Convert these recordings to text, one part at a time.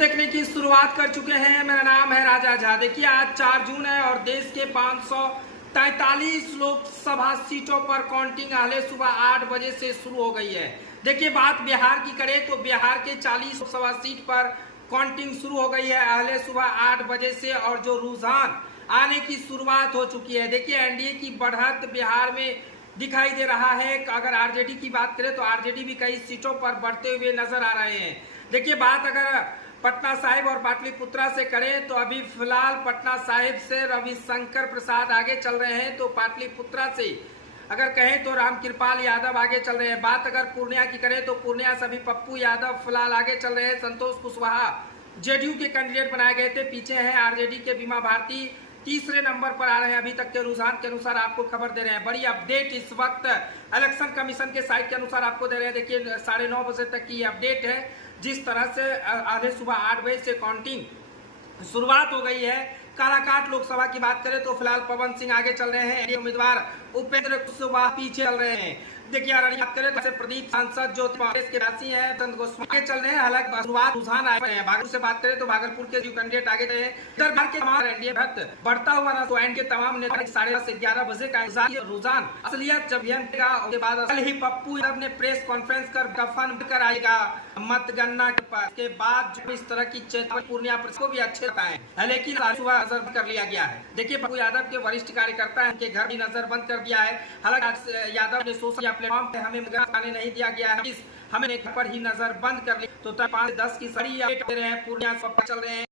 देखने की शुरुआत कर चुके हैं। मेरा नाम है राजा झा। देखिए आज 4 जून है और देश के 543 लोकसभा सीटों पर काउंटिंग अगले सुबह 8 बजे से शुरू हो गई है। देखिए बात बिहार की करें तो बिहार के 40 लोकसभा सीट पर काउंटिंग शुरू हो गई है अगले सुबह 8 बजे से और जो रुझान आने की शुरुआत हो चुकी है। देखिए एनडीए की बढ़त बिहार में दिखाई दे रहा है। अगर आरजेडी की बात करें तो आरजेडी भी कई सीटों पर बढ़ते हुए नजर आ रहे हैं। देखिए बात अगर पटना साहिब और पाटलिपुत्रा से करें तो अभी फिलहाल पटना साहिब से रविशंकर प्रसाद आगे चल रहे हैं, तो पाटलिपुत्रा से अगर कहें तो रामकृपाल यादव आगे चल रहे हैं। बात अगर पूर्णिया की करें तो पूर्णिया से अभी पप्पू यादव फिलहाल आगे चल रहे हैं। संतोष कुशवाहा जेडीयू के कैंडिडेट बनाए गए थे, पीछे हैं आरजेडी के बीमा भारती, तीसरे नंबर पर आ रहे हैं। अभी तक के रुझान के अनुसार आपको खबर दे रहे हैं। बड़ी अपडेट इस वक्त इलेक्शन कमीशन के साइट के अनुसार आपको दे रहे हैं। देखिए 9:30 बजे तक की अपडेट है। जिस तरह से आधे सुबह 8 बजे से काउंटिंग शुरुआत हो गई है। काराकाट लोकसभा की बात करें तो फिलहाल पवन सिंह आगे चल रहे हैं, उम्मीदवार उपेंद्र कुशवाहा पीछे चल रहे हैं। देखिए अररिया बात करें तो प्रदीप सांसद जो कांग्रेस के राशि हैं आगे चल रहे हैं। हालांकि शुरुआत रुझान आए हैं। भागलपुर से बात करें तो भागलपुर के जो कैंडिडेट आगे रहे हैं। इधर बाहर के तमाम एनडीए भक्त बढ़ता हुआ ना तो एनडीए के तमाम नेता 10:30 से 11 बजे का रुझान असलियत जब उसके बाद कल ही पप्पू यादव ने प्रेस कॉन्फ्रेंस कर दफन कर आएगा मतगणना के बाद जो इस तरह की चेतावनी पूर्णिया को भी अच्छे बताए, लेकिन सुबह नजर कर लिया गया है। देखिए पप्पू यादव के वरिष्ठ कार्यकर्ता उनके घर भी नजर बंद कर दिया है। हालांकि यादव ने सोशल प्लेटफॉर्म पे हमें आने नहीं दिया गया है, हमें पर ही नजर बंद कर ली। तो 5-10 की सही अपडेट दे रहे हैं, पूर्णिया सब चल रहे हैं।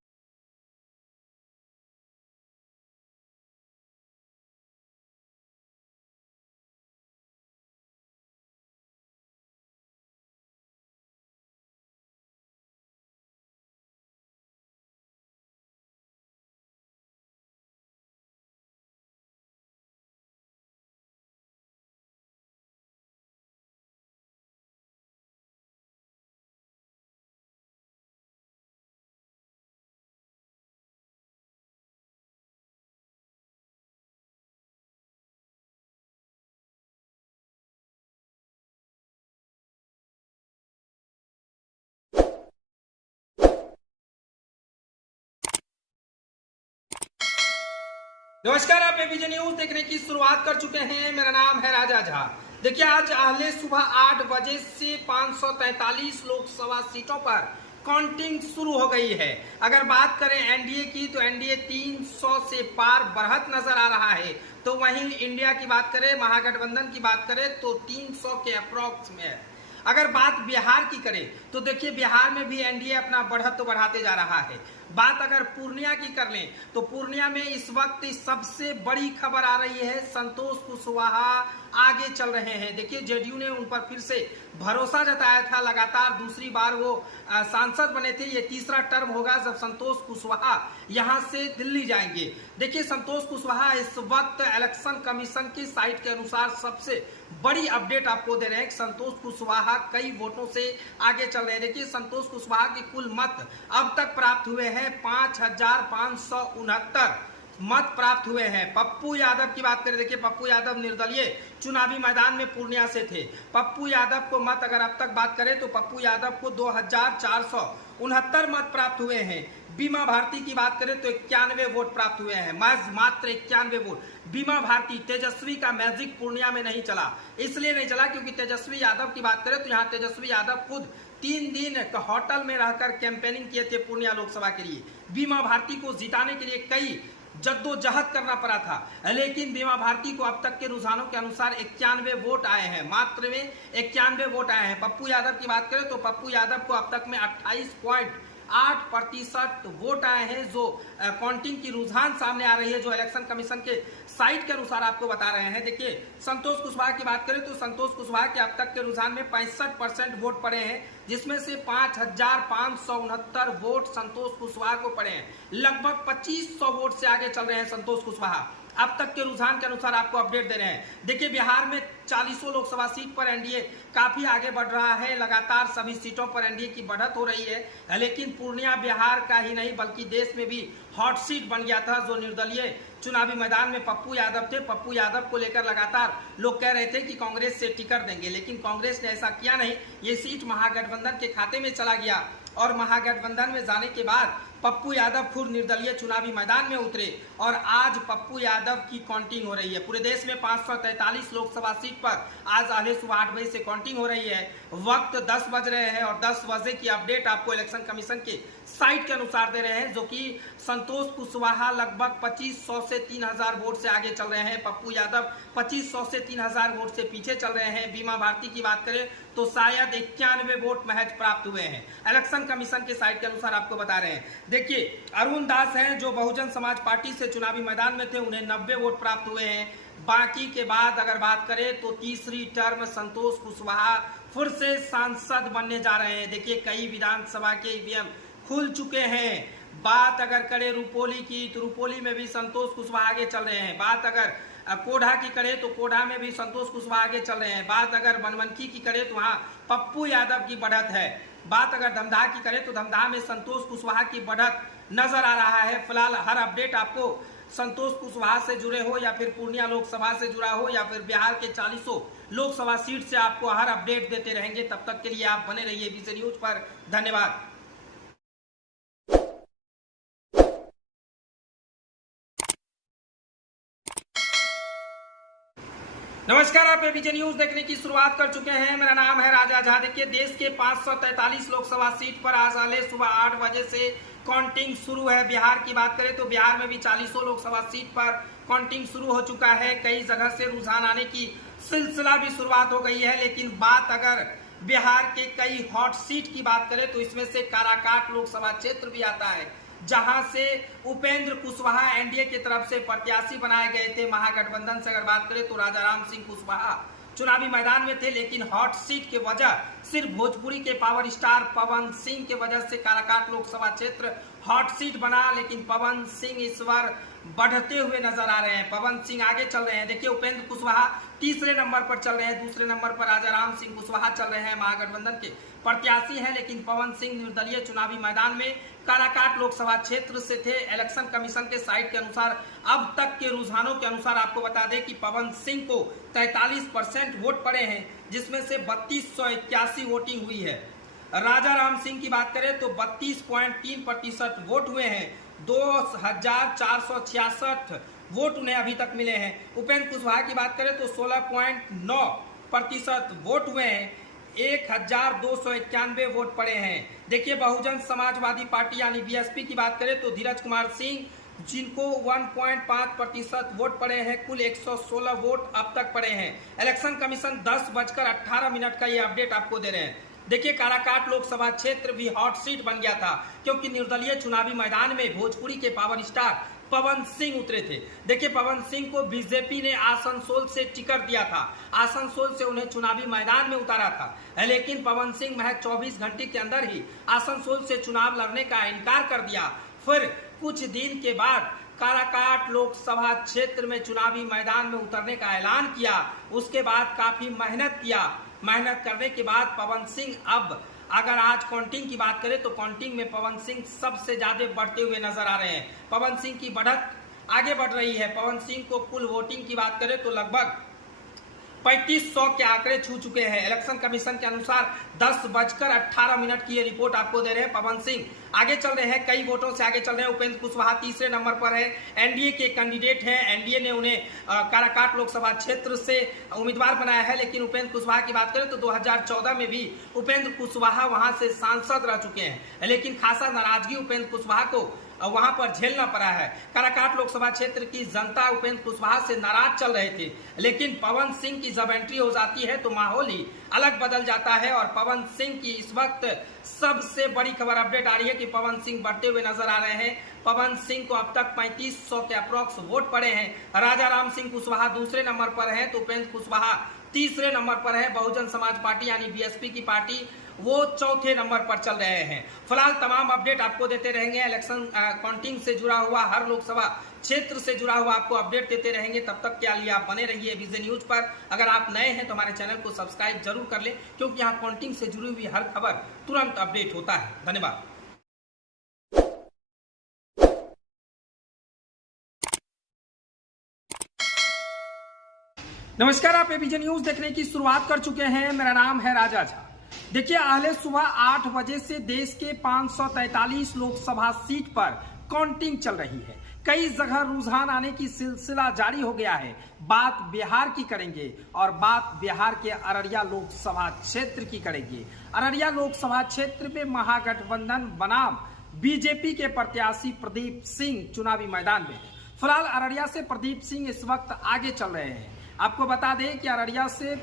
नमस्कार, आप एबीजे न्यूज देखने की शुरुआत कर चुके हैं। मेरा नाम है राजा झा। देखिए आज अगले सुबह 8 बजे से 543 लोकसभा सीटों पर काउंटिंग शुरू हो गई है। अगर बात करें एनडीए की तो एनडीए 300 से पार बढ़त नजर आ रहा है, तो वहीं इंडिया की बात करें, महागठबंधन की बात करें तो 300 के अप्रोक्स में है। अगर बात बिहार की करें तो देखिए बिहार में भी एनडीए अपना बढ़त तो बढ़ाते जा रहा है। बात अगर पूर्णिया की कर लें तो पूर्णिया में इस वक्त सबसे बड़ी खबर आ रही है, संतोष कुशवाहा आगे चल रहे हैं। देखिए जेडीयू ने उन पर फिर से भरोसा जताया था, लगातार दूसरी बार वो सांसद बने थे। ये तीसरा टर्म होगा जब संतोष कुशवाहा यहां से दिल्ली जाएंगे। देखिए संतोष कुशवाहा इस वक्त इलेक्शन कमीशन की साइट के अनुसार सबसे बड़ी अपडेट आपको दे रहे हैं। संतोष कुशवाहा कई वोटों से आगे चल रहे हैं। देखिए संतोष कुशवाहा के कुल मत अब तक प्राप्त हुए हैं 5,569 मत प्राप्त हुए हैं। पप्पू यादव की बात करें, देखिए पप्पू यादव निर्दलीय चुनावी मैदान में पूर्णिया से थे। पप्पू यादव को मत अगर अब तक बात करें तो पप्पू यादव को 2,469 मत प्राप्त हुए हैं। बीमा भारती की बात करें तो 91 वोट प्राप्त हुए हैं, मात्र 91 वोट। बीमा भारती, तेजस्वी का मैजिक पूर्णिया में नहीं चला, इसलिए नहीं चला क्योंकि तेजस्वी यादव की बात करें तो यहाँ तेजस्वी यादव खुद 3 दिन होटल में रहकर कैंपेनिंग किए थे पूर्णिया लोकसभा के लिए। बीमा भारती को जिताने के लिए कई जद्दोजहद करना पड़ा था, लेकिन बीमा भारती को अब तक के रुझानों के अनुसार 91 वोट आए हैं, मात्र में 91 वोट आए हैं। पप्पू यादव की बात करें तो पप्पू यादव को अब तक में 28.8% वोट आए हैं, जो काउंटिंग की रुझान सामने आ रही है, जो इलेक्शन कमीशन के साइट के अनुसार आपको बता रहे हैं। देखिए संतोष कुशवाहा की बात करें तो संतोष कुशवाहा के अब तक के रुझान में 65% वोट पड़े हैं, जिसमें से 5,569 वोट संतोष कुशवाहा को पड़े हैं। लगभग 2500 वोट से आगे चल रहे हैं संतोष कुशवाहा। अब तक के रुझान के अनुसार आपको अपडेट दे रहे हैं। देखिए बिहार में 40 लोकसभा सीट पर एनडीए काफी आगे बढ़ रहा है। लगातार सभी सीटों पर एनडीए की बढ़त हो रही है, लेकिन पूर्णिया बिहार का ही नहीं बल्कि देश में भी हॉट सीट बन गया था, जो निर्दलीय चुनावी मैदान में पप्पू यादव थे। पप्पू यादव को लेकर लगातार लोग कह रहे थे कि कांग्रेस से टिकट देंगे, लेकिन कांग्रेस ने ऐसा किया नहीं। ये सीट महागठबंधन के खाते में चला गया और महागठबंधन में जाने के बाद पप्पू यादव खुद निर्दलीय चुनावी मैदान में उतरे और आज पप्पू यादव की काउंटिंग हो रही है। पूरे देश में 543 लोकसभा सीट पर आज आधे सुबह 8 बजे से काउंटिंग हो रही है। वक्त 10 बज रहे हैं और 10 बजे की अपडेट आपको इलेक्शन कमीशन के साइट के अनुसार दे रहे हैं, जो कि संतोष कुशवाहा लगभग 2500 से 3000 वोट से आगे चल रहे हैं। पप्पू यादव 2500 से 3000 वोट से पीछे चल रहे हैं। बीमा भारती की बात करें तो शायद 91 वोट महज प्राप्त हुए हैं। इलेक्शन कमीशन के साइट के अनुसार आपको बता रहे हैं। देखिए, अरुण दास हैं जो बहुजन समाज पार्टी से चुनावी मैदान में थे, उन्हें 90 वोट प्राप्त हुए हैं। बाकी के बाद अगर बात करें तो तीसरी टर्म संतोष कुशवाहा फिर से सांसद बनने जा रहे हैं। देखिए, कई विधानसभा के ईवीएम खुल चुके हैं। बात अगर करें रुपोली की तो रुपोली में भी संतोष कुशवाहा आगे चल रहे हैं। बात अगर कोढ़ा की करें तो कोढ़ा में भी संतोष कुशवाहा आगे चल रहे हैं। बात अगर बनमनखी की करें तो वहाँ पप्पू यादव की बढ़त है। बात अगर धमदाह की करें तो धमदाह में संतोष कुशवाहा की बढ़त नजर आ रहा है। फिलहाल हर अपडेट आपको संतोष कुशवाहा से जुड़े हो या फिर पूर्णिया लोकसभा से जुड़ा हो या फिर बिहार के 40 लोकसभा सीट से आपको हर अपडेट देते रहेंगे। तब तक के लिए आप बने रहिए विजय न्यूज पर। धन्यवाद। नमस्कार, आप विजय न्यूज देखने की शुरुआत कर चुके हैं। मेरा नाम है राजा झा। देखिए, देश के 543 लोकसभा सीट पर आज सुबह 8 बजे से काउंटिंग शुरू है। बिहार की बात करें तो बिहार में भी 40 लोकसभा सीट पर काउंटिंग शुरू हो चुका है। कई जगह से रुझान आने की सिलसिला भी शुरुआत हो गई है। लेकिन बात अगर बिहार के कई हॉट सीट की बात करें तो इसमें से काराकाट लोकसभा क्षेत्र भी आता है, जहां से उपेंद्र कुशवाहा एनडीए की तरफ से प्रत्याशी बनाए गए थे। महागठबंधन से अगर बात करें तो राजाराम सिंह कुशवाहा चुनावी मैदान में थे, लेकिन हॉट सीट की वजह सिर्फ भोजपुरी के पावर स्टार पवन सिंह के वजह से काराकाट लोकसभा क्षेत्र हॉट सीट बना। लेकिन पवन सिंह इस बार बढ़ते हुए नजर आ रहे हैं। पवन सिंह आगे चल रहे हैं। देखिए, उपेंद्र कुशवाहा तीसरे नंबर पर चल रहे हैं, दूसरे नंबर पर राजाराम सिंह कुशवाहा चल रहे हैं। महागठबंधन के प्रत्याशी हैं, लेकिन पवन सिंह निर्दलीय चुनावी मैदान में काराकाट लोकसभा क्षेत्र से थे। इलेक्शन कमीशन के साइट के अनुसार अब तक के रुझानों के अनुसार आपको बता दें कि पवन सिंह को 43% वोट पड़े हैं, जिसमें से 3281 वोटिंग हुई है। राजाराम सिंह की बात करें तो 32.3% वोट हुए हैं। 2466 वोट उन्हें अभी तक मिले हैं। उपेंद्र कुशवाहा की बात करें तो 16.9% वोट हुए हैं। 1291 वोट पड़े हैं। देखिए, बहुजन समाजवादी पार्टी यानी बीएसपी की बात करें तो धीरज कुमार सिंह, जिनको 1.5% वोट पड़े हैं, कुल 116 वोट अब तक पड़े हैं। इलेक्शन कमीशन 10:18 का ये अपडेट आपको दे रहे हैं। देखिए, काराकाट लोकसभा क्षेत्र भी हॉट सीट बन गया था, क्योंकि निर्दलीय चुनावी मैदान में भोजपुरी के पावर स्टार पवन सिंह उतरे थे। देखिए, पवन सिंह को बीजेपी ने आसनसोल से टिकट दिया था, आसनसोल से उन्हें चुनावी मैदान में उतारा था। लेकिन पवन सिंह महज 24 घंटे के अंदर ही आसनसोल से चुनाव लड़ने का इनकार कर दिया। फिर कुछ दिन के बाद काराकाट लोकसभा क्षेत्र में चुनावी मैदान में उतरने का ऐलान किया। उसके बाद काफी मेहनत किया। मेहनत करने के बाद पवन सिंह, अब अगर आज काउंटिंग की बात करें तो काउंटिंग में पवन सिंह सबसे ज्यादा बढ़ते हुए नजर आ रहे हैं। पवन सिंह की बढ़त आगे बढ़ रही है। पवन सिंह को कुल वोटिंग की बात करें तो लगभग 3500 के आंकड़े छू चुके हैं। इलेक्शन कमीशन के अनुसार 10:18 की ये रिपोर्ट आपको दे रहे हैं। पवन सिंह आगे चल रहे हैं, कई वोटों से आगे चल रहे हैं। उपेंद्र कुशवाहा तीसरे नंबर पर है, एनडीए के कैंडिडेट हैं। एनडीए ने उन्हें काराकाट लोकसभा क्षेत्र से उम्मीदवार बनाया है। लेकिन उपेंद्र कुशवाहा की बात करें तो 2014 में भी उपेंद्र कुशवाहा वहां से सांसद रह चुके हैं। लेकिन खासा नाराजगी उपेंद्र कुशवाहा को वहां पर झेलना पड़ा है। काराकाट लोकसभा क्षेत्र की जनता उपेंद्र कुशवाहा से नाराज चल रहे थे, लेकिन पवन सिंह की जब एंट्री हो जाती है तो माहौल ही अलग बदल जाता है। और पवन सिंह की इस वक्त सबसे बड़ी खबर अपडेट आ रही है कि पवन सिंह बढ़ते हुए नजर आ रहे हैं। पवन सिंह को अब तक 3500 के अप्रोक्स वोट पड़े हैं। राजाराम सिंह कुशवाहा दूसरे नंबर पर है तो उपेंद्र कुशवाहा तीसरे नंबर पर है। बहुजन समाज पार्टी यानी बीएसपी की पार्टी वो चौथे नंबर पर चल रहे हैं। फिलहाल तमाम अपडेट आपको देते रहेंगे। इलेक्शन काउंटिंग से जुड़ा हुआ, हर लोकसभा क्षेत्र से जुड़ा हुआ आपको अपडेट देते रहेंगे। तब तक के लिए आप बने रहिए विजय न्यूज पर। अगर आप नए हैं तो हमारे चैनल को सब्सक्राइब जरूर कर लें, क्योंकि यहाँ काउंटिंग से जुड़ी हुई हर खबर तुरंत अपडेट होता है। धन्यवाद। नमस्कार, आप विजय न्यूज देखने की शुरुआत कर चुके हैं। मेरा नाम है राजा झा। देखिए आहले सुबह 8 बजे से देश के 543 लोकसभा सीट पर काउंटिंग चल रही है। कई जगह रुझान आने की सिलसिला जारी हो गया है। बात बिहार की करेंगे और बात बिहार के अररिया लोकसभा क्षेत्र की करेंगे। अररिया लोकसभा क्षेत्र में महागठबंधन बनाम बीजेपी के प्रत्याशी प्रदीप सिंह चुनावी मैदान में है। फिलहाल अररिया से प्रदीप सिंह इस वक्त आगे चल रहे हैं। आपको बता दें कि अररिया से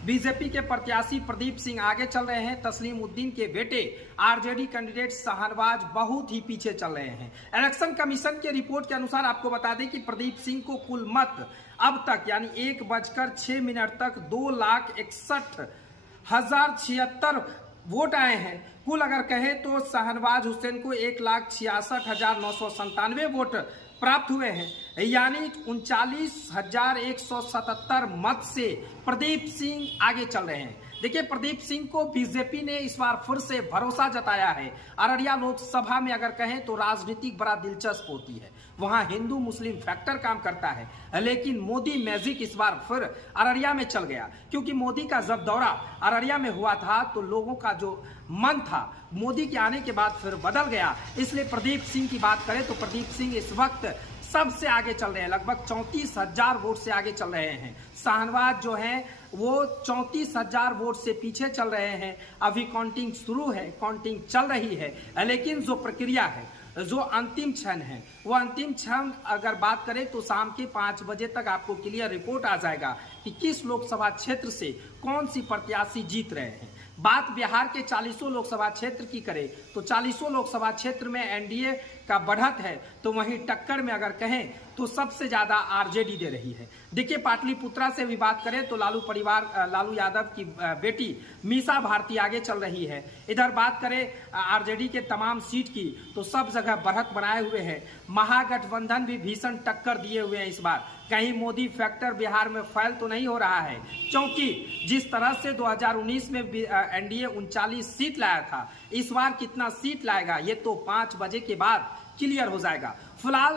बीजेपी के प्रत्याशी प्रदीप सिंह आगे चल रहे हैं। तस्लीमुद्दीन के बेटे आरजेडी कैंडिडेट शाहनवाज बहुत ही पीछे चल रहे हैं। इलेक्शन कमीशन के रिपोर्ट के अनुसार आपको बता दें कि प्रदीप सिंह को कुल मत अब तक यानी 1:06 तक 2,61,076 वोट आए हैं। कुल अगर कहे तो शाहनवाज हुसैन को 1,66,997 वोट प्राप्त हुए हैं, यानी 39,177 मत से प्रदीप सिंह आगे चल रहे हैं। देखिए प्रदीप सिंह को बीजेपी ने इस बार फिर से भरोसा जताया है। अररिया लोकसभा में अगर कहें तो राजनीतिक बड़ा दिलचस्प होती है, वहां हिंदू मुस्लिम फैक्टर काम करता है, लेकिन मोदी मैजिक इस बार फिर अररिया में चल गया, क्योंकि मोदी का जब दौरा अररिया में हुआ था तो लोगों का जो मन था मोदी के आने के बाद फिर बदल गया। इसलिए प्रदीप सिंह की बात करें तो प्रदीप सिंह इस वक्त सबसे आगे चल रहे हैं, लगभग 34,000 वोट से आगे चल रहे हैं। शाहनवाज जो हैं वो 34,000 वोट से पीछे चल रहे हैं। अभी काउंटिंग शुरू है, काउंटिंग चल रही है, लेकिन जो प्रक्रिया है, जो अंतिम क्षण है, वो अंतिम क्षण अगर बात करें तो शाम के 5 बजे तक आपको क्लियर रिपोर्ट आ जाएगा कि किस लोकसभा क्षेत्र से कौन सी प्रत्याशी जीत रहे हैं। बात बिहार के 40 लोकसभा क्षेत्र की करें तो 40 लोकसभा क्षेत्र में एनडीए का बढ़त है, तो वहीं टक्कर में अगर कहें तो सबसे ज्यादा आरजेडी दे रही है। देखिए पाटलिपुत्रा से भी बात करें तो लालू यादव की बेटी मीसा भारती आगे चल रही है। इधर बात करें आरजेडी के तमाम सीट की तो सब जगह बढ़त बनाए हुए हैं। महागठबंधन भी भीषण टक्कर दिए हुए हैं इस बार। कहीं मोदी फैक्टर बिहार में फैल तो नहीं हो रहा है, क्योंकि जिस तरह से 2019 में एनडीए 39 सीट लाया था, इस बार कितना सीट लाएगा ये तो 5 बजे के बाद क्लियर हो जाएगा। फिलहाल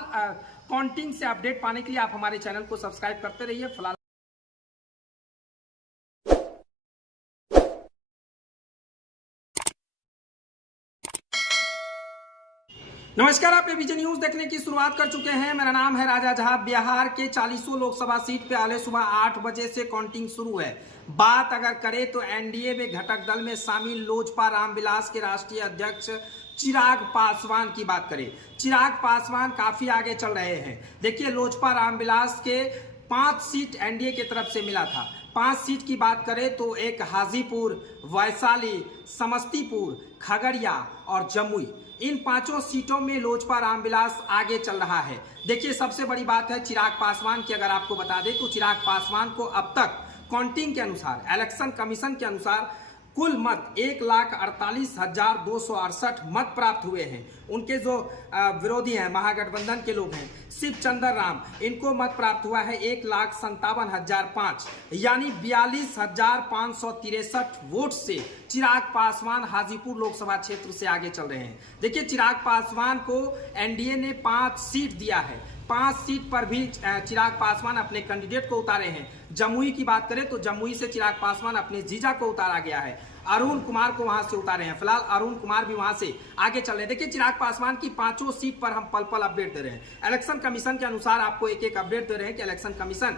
काउंटिंग से अपडेट पाने के लिए आप हमारे चैनल को सब्सक्राइब करते रहिए। फिलहाल नमस्कार, आप एबीजे न्यूज देखने की शुरुआत कर चुके हैं। मेरा नाम है राजा झा। बिहार के 40 लोकसभा सीट पे आले सुबह 8 बजे से काउंटिंग शुरू है। बात अगर करें तो एनडीए में घटक दल में शामिल लोजपा रामविलास के राष्ट्रीय अध्यक्ष चिराग पासवान की बात करें, चिराग पासवान काफी आगे चल रहे हैं। देखिए लोजपा रामविलास के 5 सीट एनडीए की तरफ से मिला था। 5 सीट की बात करें तो एक हाजीपुर, वैशाली, समस्तीपुर, खगड़िया और जमुई, इन 5 सीटों में लोजपा रामविलास आगे चल रहा है। देखिए सबसे बड़ी बात है चिराग पासवान की, अगर आपको बता दें तो चिराग पासवान को अब तक काउंटिंग के अनुसार, इलेक्शन कमीशन के अनुसार कुल मत 1,48,268 मत प्राप्त हुए हैं। उनके जो विरोधी हैं, महागठबंधन के लोग हैं, शिव चंद्र राम, इनको मत प्राप्त हुआ है 1,57,005, यानी 42,563 वोट से चिराग पासवान हाजीपुर लोकसभा क्षेत्र से आगे चल रहे हैं। देखिए चिराग पासवान को एनडीए ने 5 सीट दिया है। 5 सीट पर भी चिराग पासवान अपने कैंडिडेट को उतारे हैं। जमुई की बात करें तो जमुई से चिराग पासवान अपने जीजा को उतारा गया है। अरुण कुमार को वहां से उतारे हैं। फिलहाल अरुण कुमार भी वहां से आगे चल रहे हैं। देखिए चिराग पासवान की 5 सीट पर हम पल पल अपडेट दे रहे हैं। इलेक्शन कमीशन के अनुसार आपको एक एक अपडेट दे रहे हैं कि इलेक्शन कमीशन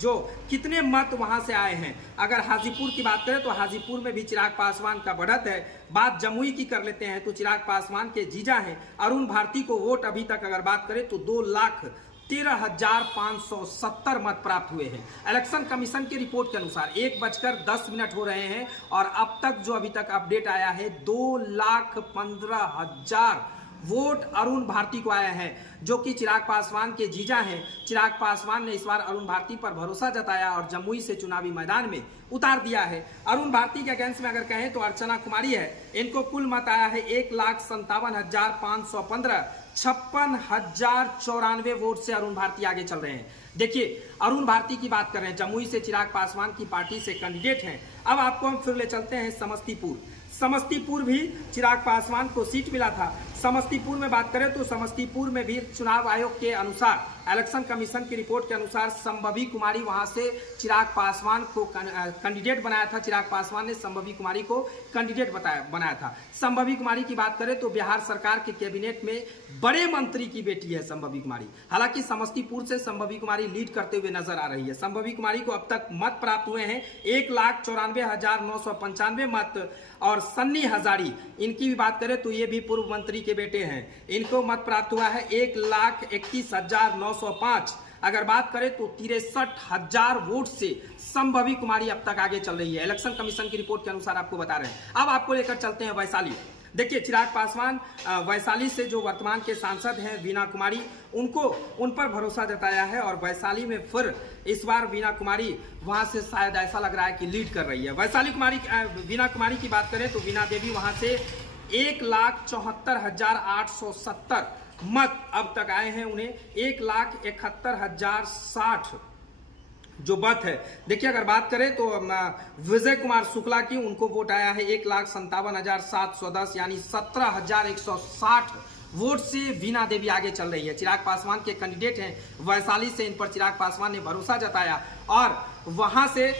जो कितने मत वहां से आए हैं। अगर हाजीपुर की बात करें तो हाजीपुर में भी चिराग पासवान का बढ़त है। बात जमुई की कर लेते हैं तो चिराग पासवान के जीजा हैं अरुण भारती को वोट अभी तक अगर बात करें तो 2,13,570 मत प्राप्त हुए हैं। इलेक्शन कमीशन की रिपोर्ट के अनुसार 1:10 हो रहे हैं और अब तक जो अभी तक अपडेट आया है 2,15,000 वोट अरुण भारती को आया है, जो कि चिराग पासवान के जीजा हैं। चिराग पासवान ने इस बार अरुण भारती पर भरोसा जताया और जमुई से चुनावी मैदान में उतार दिया है। अरुण भारती के अगेंस्ट में अगर कहें तो अर्चना कुमारी है, इनको कुल मत आया है 1,57,515, 56,094 वोट से अरुण भारती आगे चल रहे हैं। देखिए अरुण भारती की बात कर रहे हैं, जमुई से चिराग पासवान की पार्टी से कैंडिडेट हैं। अब आपको हम फिर ले चलते हैं समस्तीपुर। समस्तीपुर भी चिराग पासवान को सीट मिला था। समस्तीपुर में बात करें तो समस्तीपुर में भी चुनाव आयोग के अनुसार, इलेक्शन कमीशन की रिपोर्ट के अनुसार संभवी कुमारी वहां से चिराग पासवान को कैंडिडेट बनाया था। चिराग पासवान ने संभवी कुमारी को कैंडिडेट बनाया था। संभवी कुमारी की बात करें तो बिहार सरकार के कैबिनेट में बड़े मंत्री की बेटी है संभवी कुमारी। हालांकि समस्तीपुर से संभवी कुमारी लीड करते हुए नजर आ रही है। संभवी कुमारी को अब तक मत प्राप्त हुए हैं 1,94,995 मत। और सन्नी हजारी, इनकी भी बात करें तो ये भी पूर्व मंत्री के बेटे हैं, इनको मत प्राप्त हुआ है 1,31,905। अगर बात करें तो 63,000 वोट से संभवी कुमारी अब तक आगे चल रही है। इलेक्शन कमीशन की रिपोर्ट के अनुसार आपको बता रहे हैं। अब आपको लेकर चलते हैं वैशाली। देखिए, चिराग पासवान वैशाली से जो वर्तमान के सांसद हैं वीना कुमारी, उन पर भरोसा जताया है और वैशाली में फिर इस बार वीना कुमारी वहां से शायद ऐसा लग रहा है कि लीड कर रही है। वीना कुमारी की बात करें तो वीना देवी वहां से 1,74,870 मत अब तक आए हैं उन्हें। 1,71,060 जो मत है। देखिए, अगर बात करें तो विजय कुमार शुक्ला की, उनको वोट आया है 1,57,710 यानी 17,160 वोट से वीना देवी आगे चल रही है। चिराग पासवान के कैंडिडेट हैं वैशाली से, इन पर चिराग पासवान ने भरोसा जताया और वहां से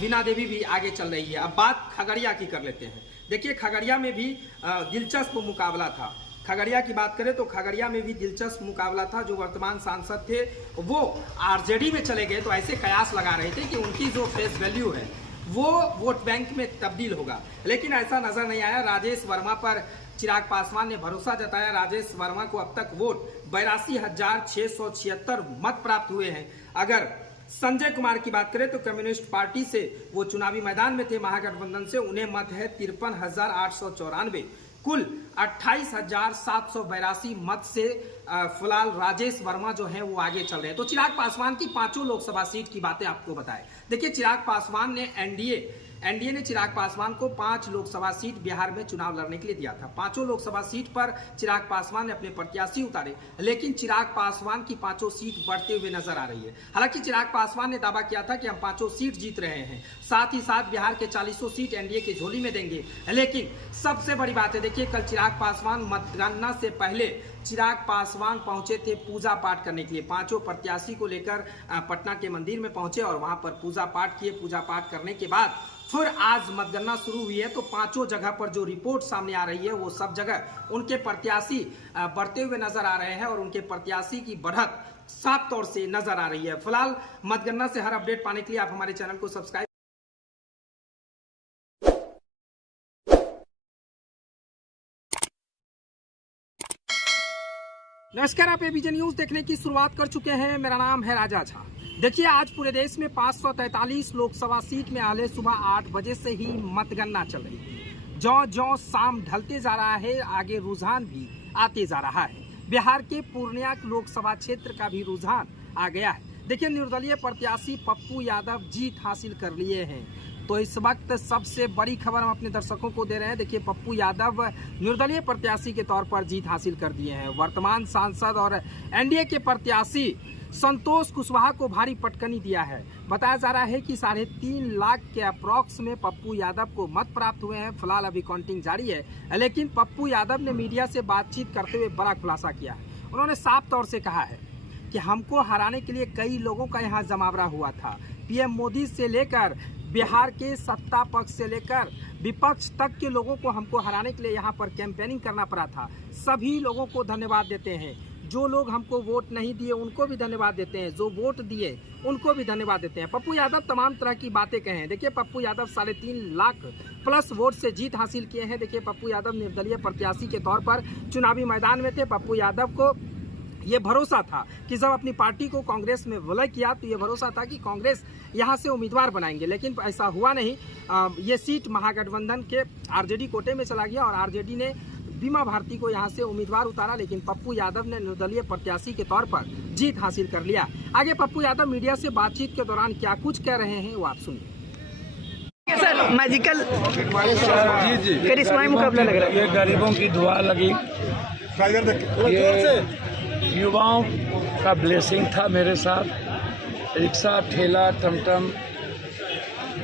वीना देवी भी आगे चल रही है। अब बात खगड़िया की कर लेते हैं। देखिए, खगड़िया में भी दिलचस्प मुकाबला था। खगड़िया की बात करें तो खगड़िया में भी दिलचस्प मुकाबला था। जो वर्तमान सांसद थे वो आरजेडी में चले गए, तो ऐसे कयास लगा रहे थे कि उनकी जो फेस वैल्यू है वो वोट बैंक में तब्दील होगा, लेकिन ऐसा नजर नहीं आया। राजेश वर्मा पर चिराग पासवान ने भरोसा जताया। राजेश वर्मा को अब तक वोट 82,676 मत प्राप्त हुए हैं। अगर संजय कुमार की बात करें तो कम्युनिस्ट पार्टी से वो चुनावी मैदान में थे महागठबंधन से, उन्हें मत है 53,894। कुल 28,782 मत से फिलहाल राजेश वर्मा जो है वो आगे चल रहे हैं। तो चिराग पासवान की 5 लोकसभा सीट की बातें आपको बताएं। देखिए, चिराग पासवान ने एनडीए ने चिराग पासवान को 5 लोकसभा सीट बिहार में चुनाव लड़ने के लिए दिया था। 5 लोकसभा सीट पर चिराग पासवान ने अपने प्रत्याशी उतारे, लेकिन चिराग पासवान की 5 सीट बढ़ते हुए नजर आ रही है। हालांकि चिराग पासवान ने दावा किया था कि हम 5 सीट जीत रहे हैं, साथ ही साथ बिहार के 40 सीट एनडीए की झोली में देंगे। लेकिन सबसे बड़ी बात है, देखिए, कल चिराग पासवान मतगणना से पहले चिराग पासवान पहुंचे थे पूजा पाठ करने के लिए। 5 प्रत्याशी को लेकर पटना के मंदिर में पहुंचे और वहां पर पूजा पाठ किए। पूजा पाठ करने के बाद फिर आज मतगणना शुरू हुई है, तो 5 जगह पर जो रिपोर्ट सामने आ रही है वो सब जगह उनके प्रत्याशी बढ़ते हुए नजर आ रहे हैं और उनके प्रत्याशी की बढ़त साफ तौर से नजर आ रही है। फिलहाल मतगणना से हर अपडेट पाने के लिए आप हमारे चैनल को सब्सक्राइब। नमस्कार, आप एबीजे न्यूज देखने की शुरुआत कर चुके हैं। मेरा नाम है राजा झा। देखिए, आज पूरे देश में 543 लोकसभा सीट में आले सुबह 8 बजे से ही मतगणना चल रही है। ज्यों शाम ढलते जा रहा है, आगे रुझान भी आते जा रहा है। बिहार के पूर्णिया लोकसभा क्षेत्र का भी रुझान आ गया है। देखिए, निर्दलीय प्रत्याशी पप्पू यादव जीत हासिल कर लिए हैं। तो इस वक्त सबसे बड़ी खबर हम अपने दर्शकों को दे रहे हैं। देखिए, पप्पू यादव निर्दलीय प्रत्याशी के तौर पर जीत हासिल कर दिए हैं। वर्तमान सांसद और एनडीए के प्रत्याशी संतोष कुशवाहा को भारी पटकनी दिया है। बताया जा रहा है कि 3.5 लाख के अप्रॉक्स में पप्पू यादव को मत प्राप्त हुए हैं। फिलहाल अभी काउंटिंग जारी है, लेकिन पप्पू यादव ने मीडिया से बातचीत करते हुए बड़ा खुलासा किया है। उन्होंने साफ तौर से कहा है कि हमको हराने के लिए कई लोगों का यहाँ जमावड़ा हुआ था। पीएम मोदी से लेकर बिहार के सत्ता पक्ष से लेकर विपक्ष तक के लोगों को हमको हराने के लिए यहाँ पर कैंपेनिंग करना पड़ा था। सभी लोगों को धन्यवाद देते हैं। जो लोग हमको वोट नहीं दिए उनको भी धन्यवाद देते हैं, जो वोट दिए उनको भी धन्यवाद देते हैं। पप्पू यादव तमाम तरह की बातें कहे। देखिए, पप्पू यादव 3.5 लाख प्लस वोट से जीत हासिल किए हैं। देखिए, पप्पू यादव निर्दलीय प्रत्याशी के तौर पर चुनावी मैदान में थे। पप्पू यादव को ये भरोसा था कि जब अपनी पार्टी को कांग्रेस में विलय किया तो ये भरोसा था कि कांग्रेस यहाँ से उम्मीदवार बनाएंगे, लेकिन ऐसा हुआ नहीं। ये सीट महागठबंधन के आरजेडी कोटे में चला गया और आरजेडी ने बीमा भारती को यहाँ से उम्मीदवार उतारा, लेकिन पप्पू यादव ने निर्दलीय प्रत्याशी के तौर पर जीत हासिल कर लिया। आगे पप्पू यादव मीडिया से बातचीत के दौरान क्या कुछ कह रहे हैं वो आप सुनिए। सर, मैजिकल करिश्माई मुकाबला लग रहा है। ये गरीबों की दुआ लगी, ये युवाओं का ब्लेसिंग था मेरे साथ। रिक्शा, ठेला, टमटम,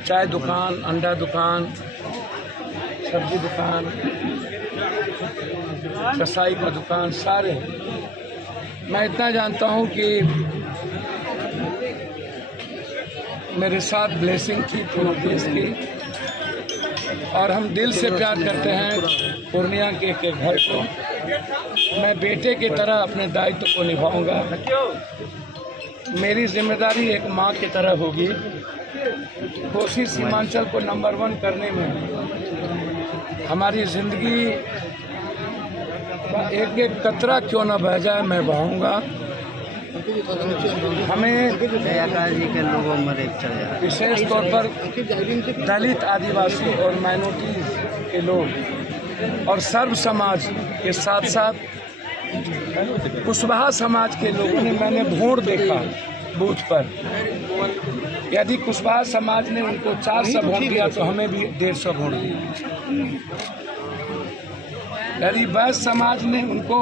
चाय दुकान, अंडा दुकान, सब्जी दुकान, कसाई का दुकान, सारे। मैं इतना जानता हूँ कि मेरे साथ ब्लेसिंग थी पूरे देश की, और हम दिल से प्यार करते हैं पूर्णिया के घर को। मैं बेटे की तरह अपने दायित्व को निभाऊंगा। मेरी जिम्मेदारी एक माँ की तरह होगी। कोशिश सीमांचल को नंबर 1 करने में हमारी ज़िंदगी का एक एक कतरा क्यों न बह जाए, मैं बहाऊंगा। हमें के लोगों विशेष तौर पर दलित, आदिवासी और माइनॉरिटी के लोग और सर्व समाज के साथ साथ कुशवाहा समाज के लोगों ने, मैंने वोट देखा बूथ पर। यदि कुशवाहा समाज ने उनको 400 वोट दिया तो हमें भी 150 वोट दिया। यदि वैश्य समाज ने उनको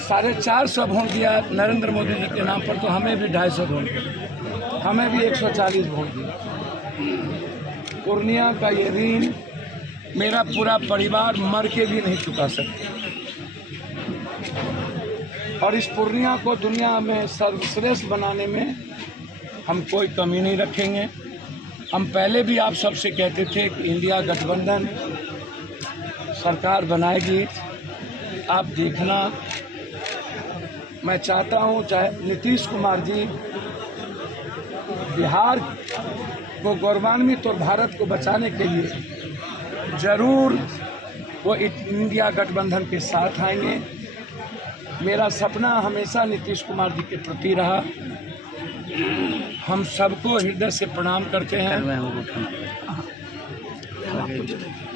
450 वोट दिया नरेंद्र मोदी जी के नाम पर, तो हमें भी 250 वोट दिया, हमें भी 140 वोट दिया। पूर्णिया का ये ऋण मेरा पूरा परिवार मर के भी नहीं चुका सकता, और इस पूर्णिया को दुनिया में सर्वश्रेष्ठ बनाने में हम कोई कमी नहीं रखेंगे। हम पहले भी आप सबसे कहते थे कि इंडिया गठबंधन सरकार बनाएगी। आप देखना, मैं चाहता हूं चाहे नीतीश कुमार जी बिहार को गौरवान्वित और भारत को बचाने के लिए जरूर वो इंडिया गठबंधन के साथ आएंगे। मेरा सपना हमेशा नीतीश कुमार जी के प्रति रहा। हम सबको हृदय से प्रणाम करते हैं।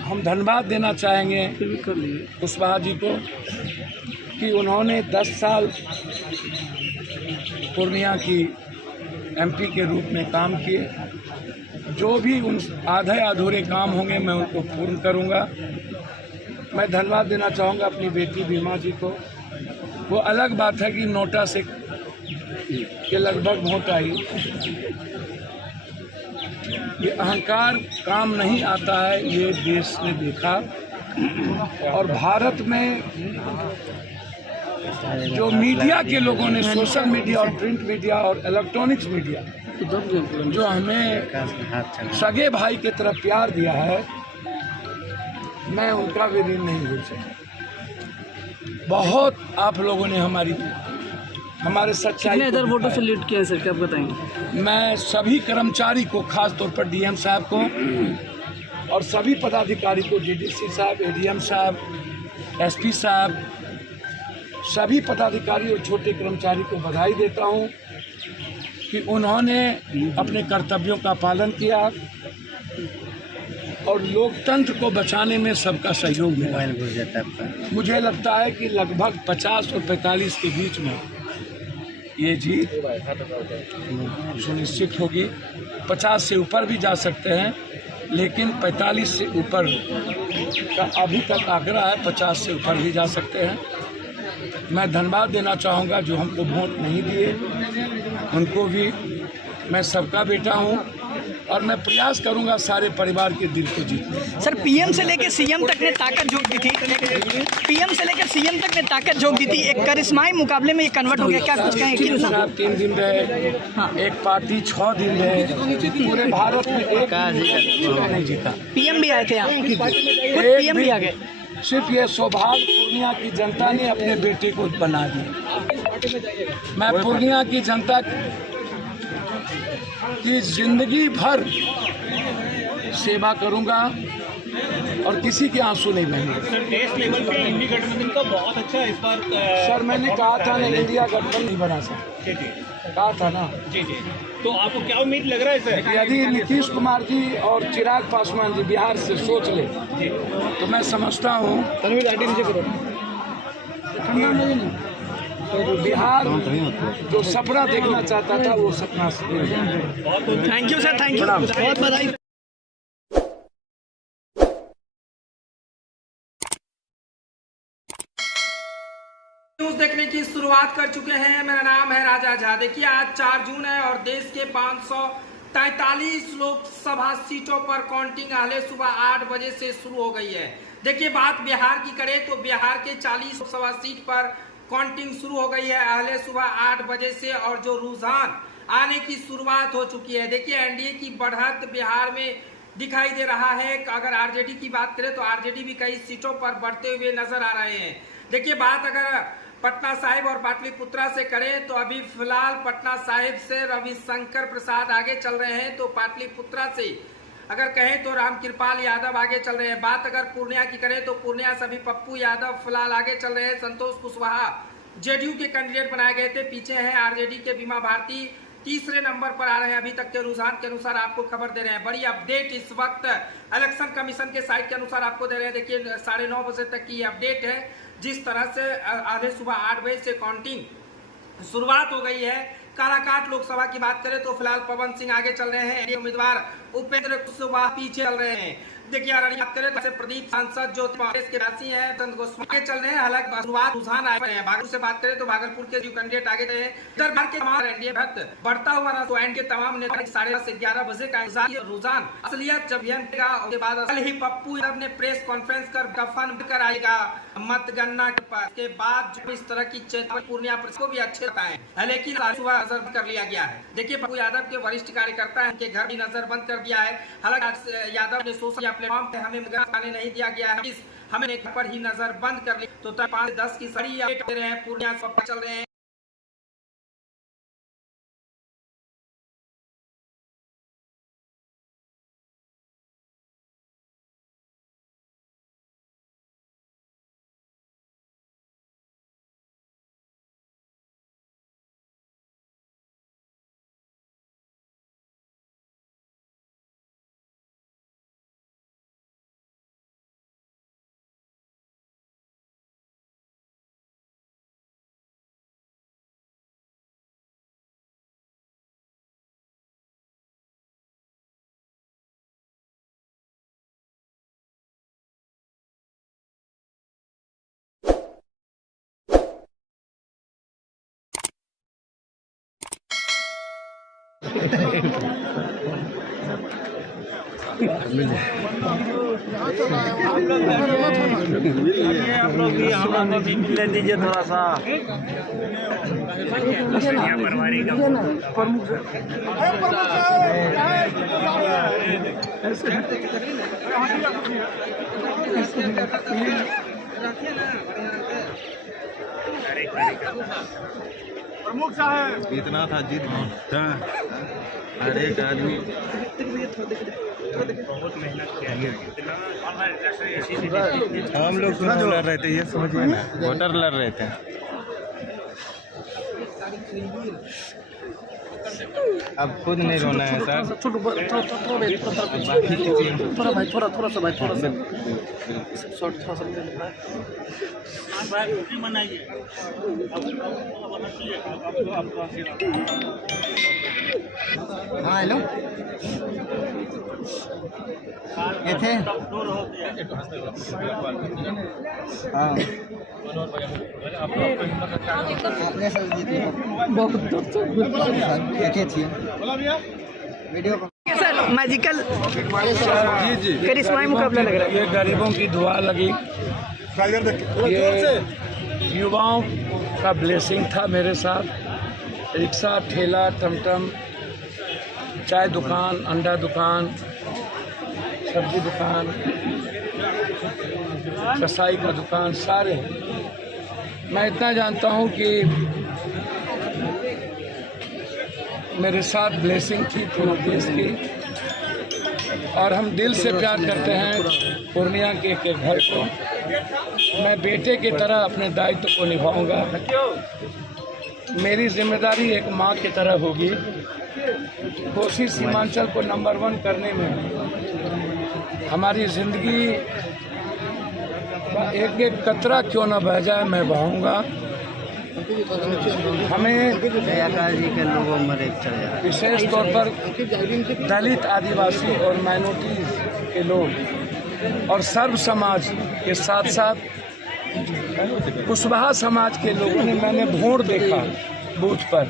हम धन्यवाद देना चाहेंगे कुशवाहा जी को कि उन्होंने 10 साल पूर्णिया की एमपी के रूप में काम किए। जो भी उन आधे अधूरे काम होंगे मैं उनको पूर्ण करूंगा। मैं धन्यवाद देना चाहूँगा अपनी बेटी बीमा जी को। वो अलग बात है कि नोटा से के लगभग वोट आई। ये अहंकार काम नहीं आता है, ये देश ने देखा। और भारत में जो मीडिया के लोगों ने, सोशल मीडिया और प्रिंट मीडिया और इलेक्ट्रॉनिक्स मीडिया, जो हमें सगे भाई की तरफ प्यार दिया है, मैं उनका भी ऋण नहीं भूल सकता। बहुत आप लोगों ने हमारे सच्चाई कितने हजार वोटों से लीड किया है सर, क्या आप बताएंगे? मैं सभी कर्मचारी को, खास तौर पर डीएम साहब को और सभी पदाधिकारी को, डीडीसी साहब, एडीएम साहब, एसपी साहब, सभी पदाधिकारी और छोटे कर्मचारी को बधाई देता हूं कि उन्होंने अपने कर्तव्यों का पालन किया और लोकतंत्र को बचाने में सबका सहयोग मिला। मुझे लगता है कि लगभग 50 और 45 के बीच में ये जीत सुनिश्चित होगी। 50 से ऊपर भी जा सकते हैं, लेकिन 45 से ऊपर का अभी तक आंकड़ा है, 50 से ऊपर भी जा सकते हैं। मैं धन्यवाद देना चाहूँगा जो हमको वोट नहीं दिए, उनको भी। मैं सबका बेटा हूँ और मैं प्रयास करूंगा सारे परिवार के दिल को जीतने। सर, पीएम से लेकर सीएम तक ने ताकत झोंक दी थी। पीएम से लेकर सीएम तक ने ताकत झोंक दी थी। एक करिश्माई मुकाबले में ये कन्वर्ट हो गया, क्या कुछ कहेंगे? साहब 3 दिन रहे, एक पार्टी 6 दिन रहे, पूरे भारत में एक नहीं जीता। पीएम भी आए थे यहाँ, पीएम भी आ गए। सिर्फ ये सौभाग्य पूर्णिया की जनता ने अपने बेटे को बना दिया। मैं पूर्णिया की जनता की जिंदगी भर सेवा करूंगा और किसी के आंसू नहीं बहेंगे। सर, देश लेवल पे इंडी गठबंधन का बहुत अच्छा इस बार। सर, मैंने कहा था ना, इंडिया गठबंधन नहीं बना सकते, कहा था ना। जी जी, तो आपको क्या उम्मीद लग रहा है सर? यदि नीतीश कुमार जी और चिराग पासवान जी बिहार से सोच ले तो मैं समझता हूँ बिहार जो सपना देखना चाहता था वो सपना। Thank you sir, thank you, बहुत बधाई। न्यूज देखने की शुरुआत कर चुके हैं। मेरा नाम है राजा झा। देखिए, आज 4 जून है और देश के 43 लोकसभा सीटों पर काउंटिंग अगले सुबह 8 बजे से शुरू हो गई है। देखिए बात बिहार की करें तो बिहार के 40 लोकसभा सीट पर काउंटिंग शुरू हो गई है अगले सुबह 8 बजे से, और जो रुझान आने की शुरुआत हो चुकी है। देखिए एनडीए की बढ़त बिहार में दिखाई दे रहा है। अगर आरजेडी की बात करें तो आरजेडी भी कई सीटों पर बढ़ते हुए नजर आ रहे हैं। देखिए बात अगर पटना साहिब और पाटलिपुत्रा से करें तो अभी फिलहाल पटना साहिब से रविशंकर प्रसाद आगे चल रहे हैं, तो पाटलिपुत्रा से अगर कहें तो रामकृपाल यादव आगे चल रहे हैं। बात अगर पूर्णिया की करें तो पूर्णिया से अभी पप्पू यादव फिलहाल आगे चल रहे हैं। संतोष कुशवाहा जेडीयू के कैंडिडेट बनाए गए थे, पीछे हैं आरजेडी के बीमा भारती, तीसरे नंबर पर आ रहे हैं। अभी तक के रुझान के अनुसार आपको खबर दे रहे हैं। बड़ी अपडेट इस वक्त इलेक्शन कमीशन के साइट के अनुसार आपको दे रहे हैं। देखिए 9:30 बजे तक की अपडेट है। जिस तरह से आधे सुबह 8 बजे से काउंटिंग शुरुआत हो गई है। काराकाट लोकसभा की बात करें तो फिलहाल पवन सिंह आगे चल रहे हैं, उम्मीदवार उपेंद्र कुशवाहा पीछे चल रहे हैं। देखिए बात करें तो प्रदीप सांसद जो कांग्रेस के राशि है आगे चल रहे हैं। हालांकि शुरुआत रुझान आए हैं। भागलपुर से बात करें तो भागलपुर के जो कैंडिडेट आगे रहे हैं, इधर भर के तमाम एनडीए बढ़ता हुआ ना तो एनडीए तमाम नेता 10:30 से 11 बजे का रुझान असलियत जब उसके बाद कल ही पप्पू यादव ने प्रेस कॉन्फ्रेंस कर दफन कर आएगा मतगणना के बाद जो इस तरह की चेतावनी पूर्णिया को भी अच्छे बताए, लेकिन सुबह नजर कर लिया गया है। देखिए पप्पू यादव के वरिष्ठ कार्यकर्ता है, उनके घर भी नजर बंद कर दिया है। हालांकि यादव ने सोशल प्लेटफॉर्म पे हमें आने नहीं दिया गया है, हमें एक पर ही नजर बंद कर ली। तो 5 से 10 की सड़ी दे रहे हैं, पूर्णिया सब चल रहे हैं। मिलने दीजिए थोड़ा सा। प्रमुख साहब इतना था जीत हर एक आदमी बहुत मेहनत किया। हम लोग चुनाव लड़ रहे थे, ये समझिए ना, वोटर लड़ रहे थे। अब खुद नहीं रोना है सर। थोड़ा सा मनाइए। हाँ हेलो, ये थे हाँ आपने सर बहुत देखे थी वीडियो को। सर मैजिकल जी करिश्माई मुकाबला लग रहा है। ये गरीबों की दुआ लगी, ये युवाओं का ब्लेसिंग था मेरे साथ। रिक्शा, ठेला, टमटम, चाय दुकान, अंडा दुकान, सब्जी दुकान, कसाई का दुकान, सारे। मैं इतना जानता हूँ कि मेरे साथ ब्लेसिंग थी पूरे देश की, और हम दिल से प्यार करते हैं पूर्णिया के एक घर को। मैं बेटे की तरह अपने दायित्व को निभाऊंगा। मेरी जिम्मेदारी एक माँ की तरह होगी। कोशिश सीमांचल को नंबर 1 करने में हमारी ज़िंदगी का एक एक कतरा क्यों न बह जाए, मैं बहाऊंगा। हमें के लोगों में विशेष तौर पर दलित, आदिवासी और माइनॉरिटी के लोग और सर्व समाज के साथ साथ कुशवाहा समाज के लोगों ने, मैंने भोर देखा बूथ पर।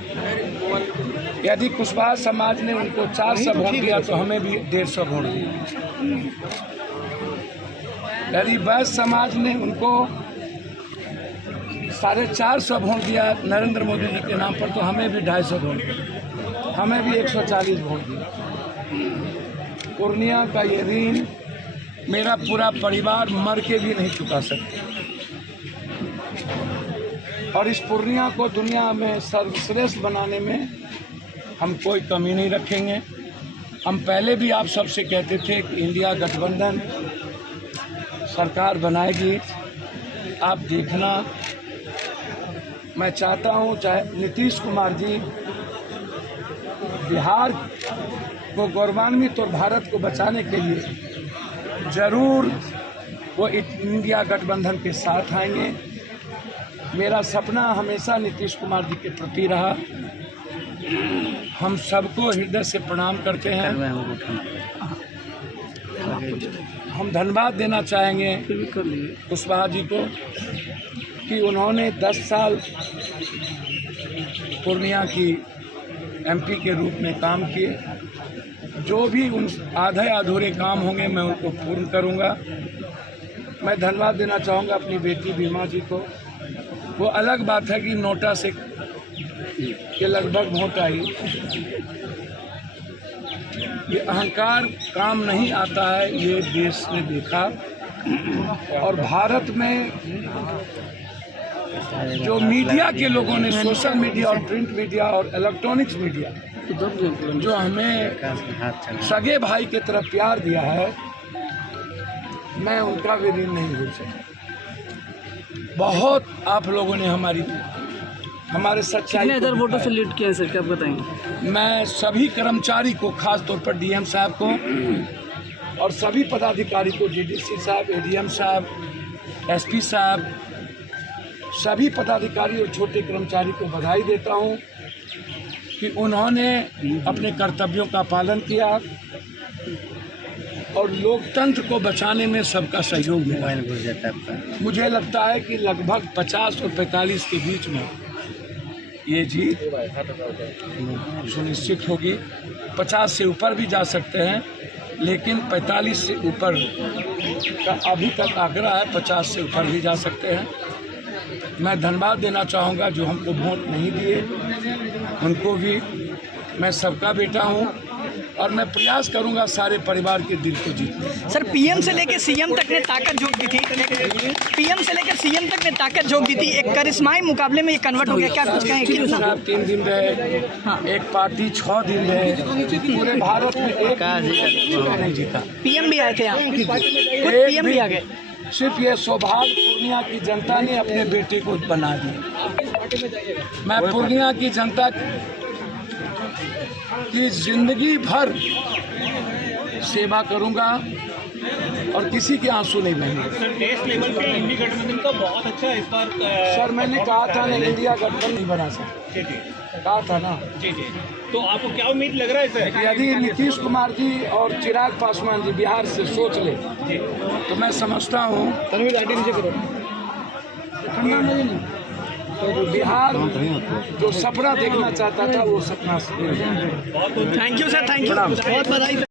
यदि कुशवाहा समाज ने उनको 400 वोट दिया तो हमें भी 150 वोट दिया। यदि वैश्य समाज ने उनको 450 वोट दिया नरेंद्र मोदी जी के नाम पर तो हमें भी 250 वोट दिया, हमें भी 140 वोट दिया। पूर्णिया का ये ऋण मेरा पूरा परिवार मर के भी नहीं चुका सकता और इस पूर्णिया को दुनिया में सर्वश्रेष्ठ बनाने में हम कोई कमी नहीं रखेंगे। हम पहले भी आप सबसे कहते थे कि इंडिया गठबंधन सरकार बनाएगी। आप देखना, मैं चाहता हूं चाहे नीतीश कुमार जी बिहार को गौरवान्वित और भारत को बचाने के लिए जरूर वो इंडिया गठबंधन के साथ आएंगे। मेरा सपना हमेशा नीतीश कुमार जी के प्रति रहा। हम सबको हृदय से प्रणाम करते हैं। हम धन्यवाद देना चाहेंगे कुशवाहा जी को कि उन्होंने 10 साल पूर्णिया की एमपी के रूप में काम किए। जो भी उन आधे अधूरे काम होंगे मैं उनको पूर्ण करूंगा। मैं धन्यवाद देना चाहूँगा अपनी बेटी बीमा जी को। वो अलग बात है कि नोटा से के लगभग वोट आई। ये अहंकार काम नहीं आता है, ये देश ने देखा। और भारत में जो मीडिया के लोगों ने, सोशल मीडिया और प्रिंट मीडिया और इलेक्ट्रॉनिक्स मीडिया जो हमें सगे भाई की तरफ प्यार दिया है, मैं उनका भी ऋण नहीं भूल सकता। बहुत आप लोगों ने हमारे सच्चाई कितने हजार वोटों से लीड किया है सर, क्या आप बताएंगे? मैं सभी कर्मचारी को, खास तौर पर डीएम साहब को और सभी पदाधिकारी को, डीडीसी साहब, एडीएम साहब, एसपी साहब, सभी पदाधिकारी और छोटे कर्मचारी को बधाई देता हूं कि उन्होंने अपने कर्तव्यों का पालन किया और लोकतंत्र को बचाने में सबका सहयोग मिला। मुझे लगता है कि लगभग 50 और 45 के बीच में ये जीत सुनिश्चित होगी। 50 से ऊपर भी जा सकते हैं, लेकिन 45 से ऊपर का अभी तक आंकड़ा है, 50 से ऊपर भी जा सकते हैं। मैं धन्यवाद देना चाहूँगा जो हमको वोट नहीं दिए, उनको भी। मैं सबका बेटा हूँ और मैं प्रयास करूंगा सारे परिवार के दिल को जीतने। सर, पीएम से लेकर सीएम तक ने ताकत झोंक दी थी। पीएम से लेकर सीएम तक ने ताकत झोंक दी थी। एक करिश्माई मुकाबले में ये कन्वर्ट हो गया, क्या कुछ कहेंगे? 3 दिन रहे, एक पार्टी 6 दिन रहे, पूरे भारत में एक नहीं जीता। पीएम भी आए थे यहाँ, खुद पीएम भी आ गए। सिर्फ ये सौभाग्य पूर्णिया की जनता ने अपने बेटे को बना दिया। मैं पूर्णिया की जनता की जिंदगी भर सेवा करूंगा और किसी के आंसू नहीं बहेंगे। सर, देश लेवल पे इंडी गठबंधन का बहुत अच्छा इस बार। सर, मैंने कहा था ना, इंडिया गठबंधन नहीं बना सकता, कहा था ना। जी। तो आपको क्या उम्मीद लग रहा है सर? यदि नीतीश कुमार जी और चिराग पासवान जी बिहार से सोच ले तो मैं समझता हूँ तो बिहार जो सपना देखना चाहता था वो सपना। Thank you sir, thank you, बहुत बधाई।